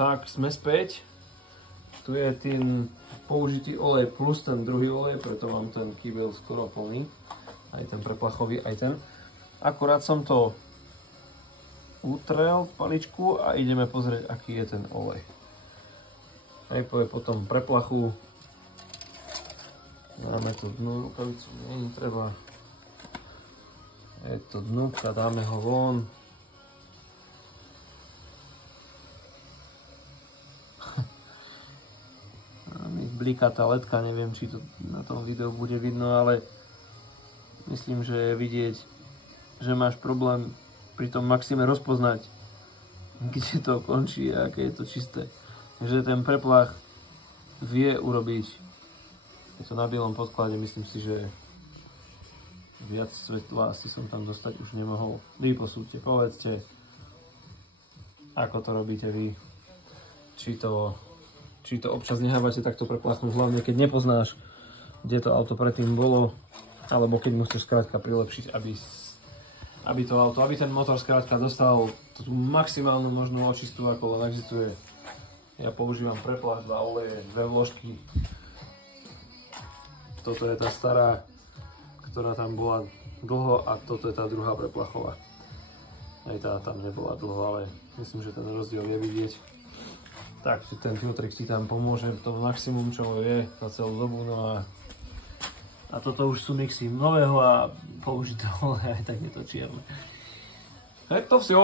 Tak, sme späť. Tu je ten použitý olej plus ten druhý olej, preto mám ten kýbel skoro plný. Aj ten preplachový, aj ten. Akurát som to utrel paličku a ideme pozrieť, aký je ten olej. Najprv potom preplachu. Dáme tu dnu, rukavicu nie treba. Je to dnúka, dáme ho von. Mi bliká tá ledka, neviem, či to na tom videu bude vidno, ale myslím, že je vidieť, že máš problém pri tom maxime rozpoznať, kde to končí a aké je to čisté. Takže ten preplach vie urobiť. Je to na bielom podklade, myslím si, že viac svetla asi som tam dostať už nemohol. Vy posúďte, povedzte, ako to robíte vy. Či to občas nehávate takto preplachnúť, hlavne keď nepoznáš, kde to auto predtým bolo, alebo keď musíš skrátka prilepšiť, aby to auto, aby ten motor skrátka dostal tú maximálnu možnú očistu, ako len existuje. Ja používam preplach, 2 oleje, 2 vložky. Toto je tá stará, ktorá tam bola dlho, a toto je tá druhá preplachová. Aj tá tam nebola dlho, ale myslím, že ten rozdiel je vidieť. Tak, ten filtrik ti tam pomôže v tom maximum, čo je na celú dobu. No a toto už sú mixy nového a použitého, ale aj tak je to čierne. Tak to все.